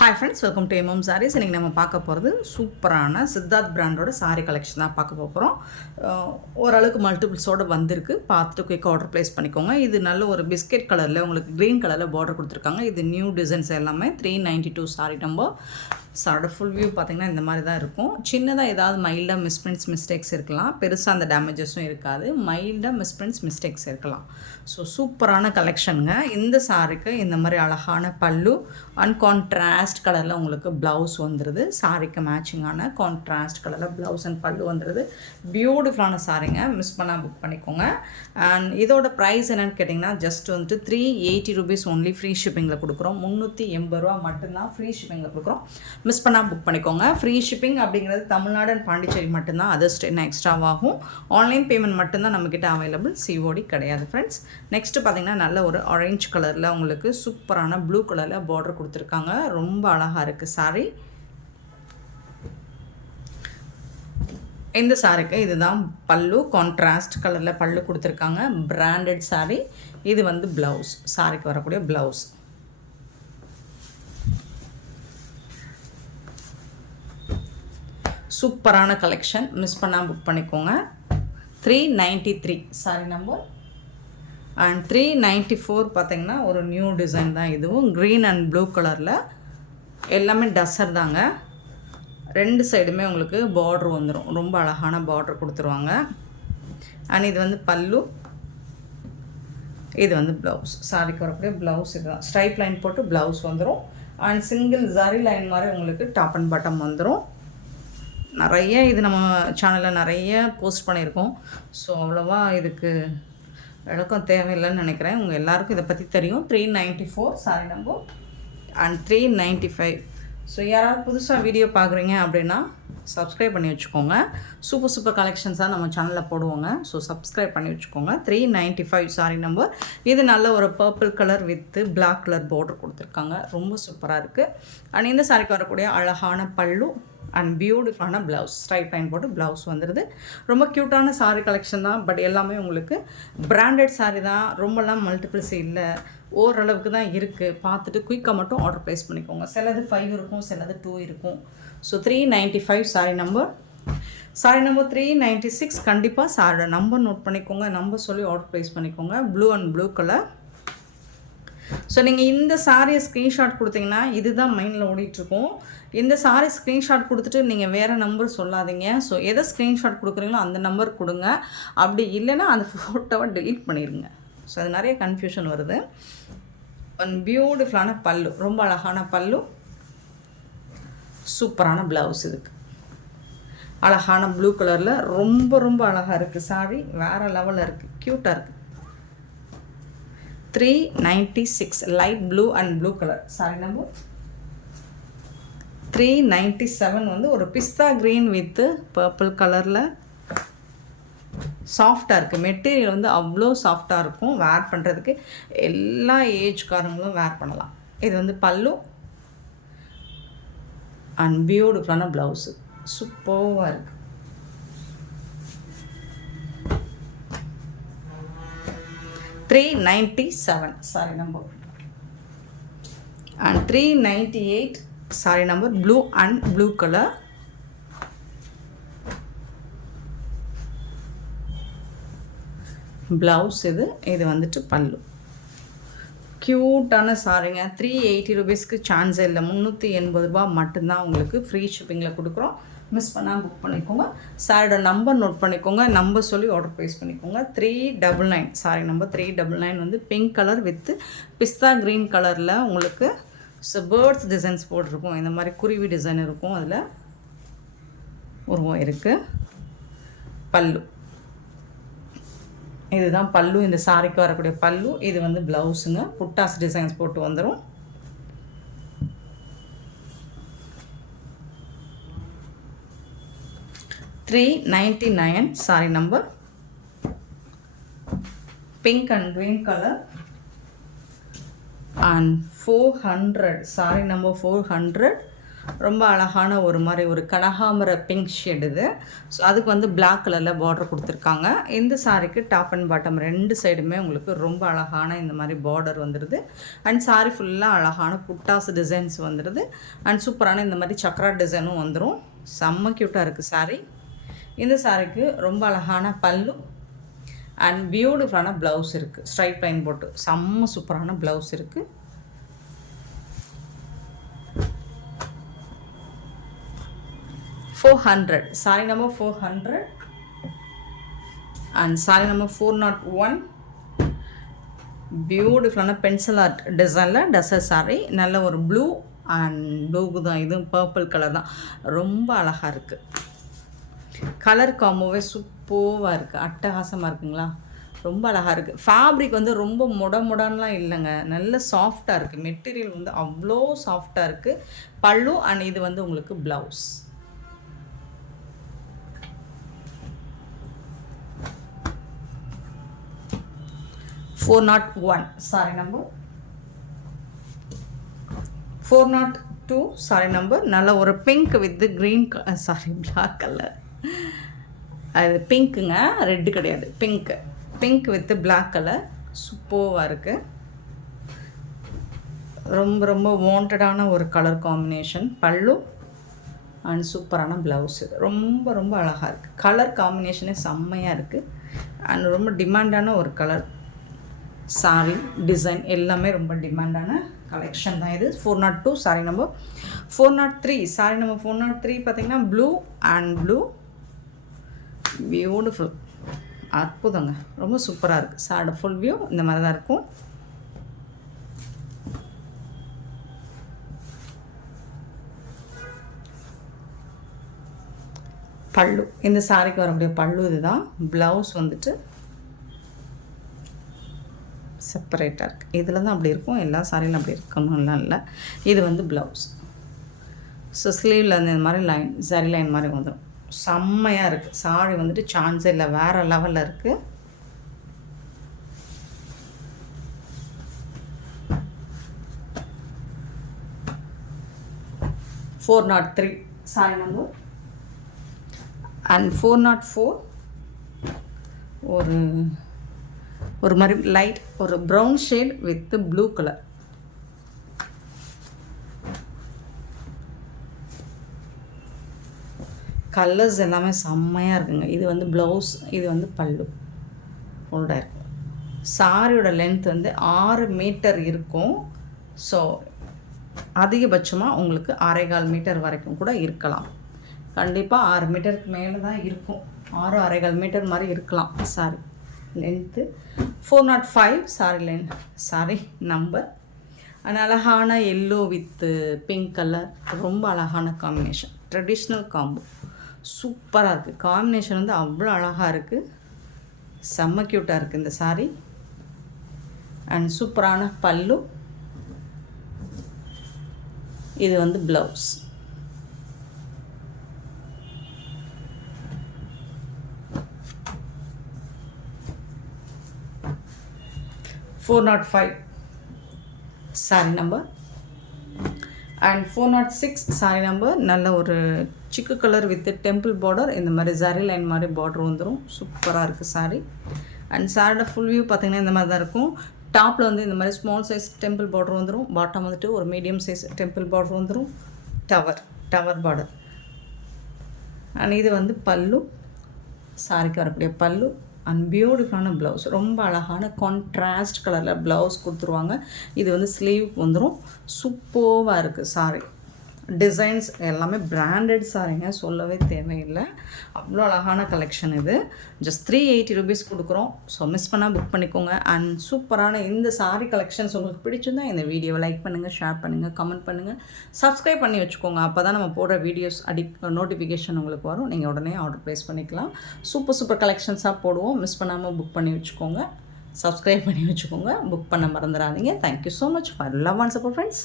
Hi friends, welcome to MM Sarees. இன்றைக்கி நம்ம பார்க்க போகிறது சூப்பரான சித்தார்த் பிராண்டோட சாரீ கலெக்ஷன் தான் பார்க்க போகிறோம். ஓரளவுக்கு மல்டிபிள்ஸோடு வந்திருக்கு. பார்த்துட்டு குயிக்காக ஆர்டர் ப்ளேஸ் பண்ணிக்கோங்க. இது நல்ல ஒரு பிஸ்கெட் கலரில் உங்களுக்கு க்ரீன் கலரில் பார்டர் கொடுத்துருக்காங்க. இது நியூ டிசைன்ஸ் எல்லாமே 392 சாரீ நம்பர். சாரோட ஃபுல் வியூ பார்த்திங்கன்னா இந்த மாதிரி தான் இருக்கும். சின்னதாக ஏதாவது மைல்டாக மிஸ்டேக்ஸ் இருக்கலாம். பெருசாக அந்த டேமேஜஸும் இருக்காது. மைல்டாக மிஸ்டேக்ஸ் இருக்கலாம். ஸோ சூப்பரான கலெக்ஷனுங்க. இந்த சாரீக்கு இந்த மாதிரி அழகான பல்லு அண்ட் கான்ட்ராஸ்ட் கலரில் உங்களுக்கு ப்ளவுஸ் வந்துடுது. சாரீக்கு மேட்சிங்கான கான்ட்ராஸ்ட் கலரில் ப்ளவுஸ் அண்ட் பல்லு வந்துடுது. பியூட்டிஃபுல்லான சாரீங்க, மிஸ் பண்ணால் புக் பண்ணிக்கோங்க. அண்ட் இதோட ப்ரைஸ் என்னென்னு கேட்டிங்கன்னா ஜஸ்ட் வந்துட்டு 380 ரூபீஸ் ஒன்லி ஃப்ரீ ஷிப்பிங்கில் கொடுக்குறோம். 380 ரூபா மட்டும்தான் ஃப்ரீ ஷிப்பிங்கில் கொடுக்குறோம். மிஸ் பண்ணால் புக் பண்ணிக்கோங்க. ஃப்ரீ ஷிப்பிங் அப்படிங்கிறது தமிழ்நாடு அண்ட் பாண்டிச்சேரி மட்டும்தான். அதர்ஸ் என்ன எக்ஸ்ட்ராவாகும். ஆன்லைன் பேமெண்ட் மட்டும்தான் நம்மக்கிட்ட அவைலபிள். சிஓடி கிடையாது ஃப்ரெண்ட்ஸ். நெக்ஸ்ட்டு பார்த்திங்கன்னா நல்ல ஒரு ஆரஞ்சு கலரில் உங்களுக்கு சூப்பரான ப்ளூ கலரில் பார்டர் கொடுத்துருக்காங்க. ரொம்ப அழகாக இருக்குது சாரீ. இந்த சாரீக்கு இதுதான் பல்லு, கான்ட்ராஸ்ட் கலரில் பல்லு கொடுத்துருக்காங்க. பிராண்டட் சாரீ. இது வந்து ப்ளவுஸ், சாரீக்கு வரக்கூடிய ப்ளவுஸ். சூப்பரான கலெக்ஷன், மிஸ் பண்ணால் புக் பண்ணிக்கோங்க. 393 சாரி நம்பர். அண்ட் 394 பார்த்திங்கன்னா ஒரு நியூ டிசைன் தான். இதுவும் க்ரீன் அண்ட் ப்ளூ கலரில் எல்லாமே டஸ்ஸர் தாங்க. ரெண்டு சைடுமே உங்களுக்கு பார்ட்ரு வந்துடும். ரொம்ப அழகான பார்ட்ரு கொடுத்துருவாங்க. அண்ட் இது வந்து பல்லு, இது வந்து ப்ளவுஸ். சாரிக்கு வரக்கூடிய ப்ளவுஸ் இதுதான். ஸ்ட்ரைப் லைன் போட்டு ப்ளவுஸ் வந்துடும். அண்ட் சிங்கிள் ஜரி லைன் மாதிரி உங்களுக்கு டாப் அண்ட் பாட்டம் வந்துடும். நிறைய இது நம்ம சேனலில் நிறைய போஸ்ட் பண்ணியிருக்கோம். ஸோ அவ்வளோவா இதுக்கு விளக்கம் தேவையில்லைன்னு நினைக்கிறேன். உங்கள் எல்லாருக்கும் இதை பற்றி தெரியும். 394 சாரி நம்பர் அண்ட் 395. ஸோ யாராவது புதுசாக வீடியோ பார்க்குறீங்க அப்படின்னா சப்ஸ்கிரைப் பண்ணி வச்சுக்கோங்க. சூப்பர் கலெக்ஷன்ஸாக நம்ம சேனலில் போடுவோங்க. ஸோ சப்ஸ்கிரைப் பண்ணி வச்சுக்கோங்க. 395 சாரி நம்பர். இது நல்ல ஒரு purple colour with black colour border கொடுத்துருக்காங்க. ரொம்ப சூப்பராக இருக்குது. அண்ட் இந்த சாரிக்கு வரக்கூடிய அழகான பல்லு அண்ட் பியூட்டிஃபுல்லான ப்ளவுஸ். ஸ்ட்ரைப் லைன் போட்டு ப்ளவுஸ் வந்துடுது. ரொம்ப க்யூட்டான சாரீ கலெக்ஷன் தான். பட் எல்லாமே உங்களுக்கு பிராண்டட் சாரீ தான். ரொம்பலாம் மல்டிபிள்ஸ் இல்லை, ஓரளவுக்கு தான் இருக்குது. பார்த்துட்டு குயிக்காக மட்டும் ஆர்டர் ப்ளேஸ் பண்ணிக்கோங்க. சிலது 5 இருக்கும், சிலது 2 இருக்கும். So 395 sari number. Sari number 396. கண்டிப்பாக சாரியோட நம்பர் நோட் பண்ணிக்கோங்க. நம்பர் சொல்லி ஆர்டர் ப்ளேஸ் பண்ணிக்கோங்க. Blue and blue colour. So நீங்கள் இந்த சாரியை ஸ்க்ரீன்ஷாட் கொடுத்தீங்கன்னா இதுதான் மைண்டில் ஓடிட்டுருக்கும். இந்த சாரி ஸ்க்ரீன்ஷாட் கொடுத்துட்டு நீங்கள் வேறு நம்பர் சொல்லாதீங்க. ஸோ எதை ஸ்க்ரீன்ஷாட் கொடுக்குறீங்களோ அந்த நம்பர் கொடுங்க. அப்படி இல்லைன்னா அந்த ஃபோட்டோவை டெலீட் பண்ணிடுங்க. ஸோ அது நிறைய கன்ஃபியூஷன் வருது. ஒன் பியூட்டிஃபுல்லான பல்லு, ரொம்ப அழகான பல்லு, சூப்பரான ப்ளவுஸ். இதுக்கு அழகான ப்ளூ கலரில் ரொம்ப அழகாக இருக்குது சாரி. வேறு லெவலில் இருக்குது, க்யூட்டாக இருக்குது. 396 light blue and blue colour sorry number. 397 வந்து ஒரு பிஸ்தா க்ரீன் வித்து பர்பிள் கலரில் சாஃப்டாக இருக்குது. மெட்டீரியல் வந்து அவ்வளோ சாஃப்டாக இருக்கும். வேர் பண்ணுறதுக்கு எல்லா ஏஜ்காரங்களும் வேர் பண்ணலாம். இது வந்து பல்லு அண்ட் பியூட்டிஃபுல்லான ப்ளவுஸு. சூப்பராக இருக்குது. 397 sorry number. And 398 sorry number. Blue and blue colour. Blouse இது வந்துட்டு பல்லு. க்யூட்டான சாரிங்க. 380 ரூபீஸ்க்கு சான்ஸே இல்லை. 380 ரூபா மட்டும்தான் உங்களுக்கு ஃப்ரீ ஷிப்பிங்கில் கொடுக்குறோம். மிஸ் பண்ணால் புக் பண்ணிக்கோங்க. சாரியோட நம்பர் நோட் பண்ணிக்கோங்க. நம்பர் சொல்லி ஆர்டர் ப்ளேஸ் பண்ணிக்கோங்க. 399 சாரி நம்பர். 399 வந்து பிங்க் கலர் வித்து பிஸ்தா க்ரீன் கலரில் உங்களுக்கு பேர்ட்ஸ் டிசைன்ஸ் போட்டிருக்கும். இந்த மாதிரி குருவி டிசைன் இருக்கும். அதில் உருவம் இருக்குது. பல்லு இதுதான் பல்லு. இந்த சாரிக்கு வரக்கூடிய பல்லு. இது வந்து ப்ளவுஸுங்க. புட்டாஸ் டிசைன்ஸ் போட்டு வந்துடும். $399 sari number. Pink and green colour. And 400 sorry number 400 ரொம்ப அழகான ஒரு மாதிரி ஒரு கனகாமர பிங்க் ஷேட் இது. ஸோ அதுக்கு வந்து பிளாக் கலரில் பார்டர் கொடுத்துருக்காங்க. இந்த சாரிக்கு டாப் அண்ட் பாட்டம் 2 சைடுமே உங்களுக்கு ரொம்ப அழகான இந்த மாதிரி பார்டர் வந்துடுது. அண்ட் சாரி ஃபுல்லாக அழகான புட்டாஸ் டிசைன்ஸ் வந்துடுது. அண்ட் சூப்பரான இந்த மாதிரி சக்ரா டிசைனும் வந்துடும். செம்ம க்யூட்டாக இருக்குது சாரி. இந்த சாரிக்கு ரொம்ப அழகான பல்லு அண்ட் பியூட்டிஃபுல்லான ப்ளவுஸ் இருக்குது. ஸ்ட்ரைட் லைன் போட்டு செம்ம சூப்பரான ப்ளவுஸ் இருக்குது. $400 sorry number 400 and sorry number 401. பியூட்டிஃபுல்லான பென்சில் ஆர்ட் டிசைனில் டசர் சாரி. நல்ல ஒரு ப்ளூ அண்ட் ப்ளூக்கு தான், இதுவும் பர்பிள் கலர் தான். ரொம்ப அழகாக இருக்குது. கலர் காம்போவே சூப்பராக இருக்குது. அட்டகாசமாக இருக்குங்களா? ரொம்ப அழகாக இருக்குது. ஃபேப்ரிக் வந்து ரொம்ப முடன்லாம் இல்லைங்க, நல்ல சாஃப்டாக இருக்குது. மெட்டீரியல் வந்து அவ்வளோ சாஃப்டாக இருக்குது. பல்லு அண்ட் இது வந்து உங்களுக்கு blouse. $401 sari number. 402 sari number. நல்ல ஒரு pink with green sari black colour. அது பிங்க்குங்க, ரெட்டு கிடையாது, பிங்க் வித் பிளாக் கலர். சூப்பராக இருக்குது. ரொம்ப வாண்டடான ஒரு கலர் காம்பினேஷன். பல்லு அண்ட் சூப்பரான ப்ளவுஸ். இது ரொம்ப அழகாக இருக்குது. கலர் காம்பினேஷனே செம்மையாக இருக்குது. அண்ட் ரொம்ப டிமாண்டான ஒரு கலர். சாரி டிசைன் எல்லாமே ரொம்ப டிமாண்டான கலெக்ஷன் தான் இது. 402 சாரி நம்பர். 403 சாரி நம்பர் 403 பார்த்திங்கன்னா ப்ளூ அண்ட் ப்ளூ. பியூட்டிஃபுல், அற்புதங்க, ரொம்ப சூப்பராக இருக்குது. சாரோட ஃபுல் வியூ இந்த மாதிரி தான் இருக்கும். பல்லு, இந்த சாரிக்கு வரக்கூடிய பல்லு இதுதான். ப்ளவுஸ் வந்துட்டு செப்பரேட்டாக இருக்குது. இதில் தான் அப்படி இருக்கும், எல்லா சாரியிலும் அப்படி இருக்கணும்லாம் இல்லை. இது வந்து ப்ளவுஸ். ஸோ ஸ்லீவில் வந்து இந்த மாதிரி லைன், சரி லைன் மாதிரி வந்துடும். செம்மையாக இருக்குது சாரி வந்துட்டு. சான்ஸே இல்லை, வேறு லெவலில் இருக்குது. $403 சாரி நம்பர். அண்ட் 404 ஒரு மாதிரி லைட் ஒரு brown shade with blue colour. Colours எல்லாமே செம்மையாக இருக்குங்க. இது வந்து ப்ளவுஸ், இது வந்து பல்லு ஃபோல்டாக இருக்கும். சாரியோட லென்த் வந்து 6 மீட்டர் இருக்கும். ஸோ அதிகபட்சமாக உங்களுக்கு 6.25 மீட்டர் வரைக்கும் கூட இருக்கலாம். கண்டிப்பாக 6 மீட்டருக்கு மேலே தான் இருக்கும். 6.25 மீட்டர் மாதிரி இருக்கலாம் sorry length. 405 sorry number. And அழகான எல்லோ வித்து பிங்க் கலர். ரொம்ப அழகான காம்பினேஷன், ட்ரெடிஷ்னல் காம்போ. சூப்பராக இருக்குது. காம்பினேஷன் வந்து அவ்வளோ அழகாக இருக்குது. செம்ம க்யூட்டாக இருக்குது இந்த சாரீ. அண்ட் சூப்பரான பல்லு. இது வந்து blouse. $405 sorry number. And 406 sorry number. நல்ல ஒரு சிக்கு கலர் வித் டெம்பிள் பார்டர். இந்த மாதிரி ஜரி லைன் மாதிரி பார்டர் வந்துடும். சூப்பராக இருக்குது சாரி. அண்ட் சாரியோட ஃபுல் வியூ பார்த்திங்கன்னா இந்த மாதிரி தான் இருக்கும். டாப்பில் வந்து இந்த மாதிரி ஸ்மால் சைஸ் டெம்பிள் பார்டர் வந்துடும். பாட்டம் வந்துட்டு ஒரு மீடியம் சைஸ் டெம்பிள் பார்டர் வந்துடும். Tower border. அண்ட் இது வந்து பல்லு, சாரிக்கு வரக்கூடிய பல்லு. அண்ட் பியூட்டிஃபுல்லான ப்ளவுஸ். ரொம்ப அழகான கான்ட்ராஸ்ட் கலரில் ப்ளவுஸ் கொடுத்துருவாங்க. இது வந்து ஸ்லீவ் வந்துடும். சூப்பராக இருக்குது சாரி. டிசைன்ஸ் எல்லாமே பிராண்டட் சாரிங்க, சொல்லவே தேவையில்லை. அவ்வளோ அழகான கலெக்ஷன் இது. ஜஸ்ட் 380 rupees கொடுக்குறோம். ஸோ மிஸ் பண்ணால் புக் பண்ணிக்கோங்க. அண்ட் சூப்பரான இந்த சாரி கலெக்ஷன்ஸ் உங்களுக்கு பிடிச்சிருந்தா இந்த வீடியோவை லைக் பண்ணுங்கள், ஷேர் பண்ணுங்கள், கமெண்ட் பண்ணுங்கள், சப்ஸ்கிரைப் பண்ணி வச்சுக்கோங்க. அப்போ தான் நம்ம போடுற வீடியோஸ் நோட்டிஃபிகேஷன் உங்களுக்கு வரும். நீங்கள் உடனே ஆர்டர் ப்ளேஸ் பண்ணிக்கலாம். சூப்பர் கலெக்ஷன்ஸாக போடுவோம். மிஸ் பண்ணாமல் புக் பண்ணி வச்சுக்கோங்க, சப்ஸ்கிரைப் பண்ணி வச்சுக்கோங்க, புக் பண்ண மறந்துடாதீங்க. Thank you so much for love and support friends.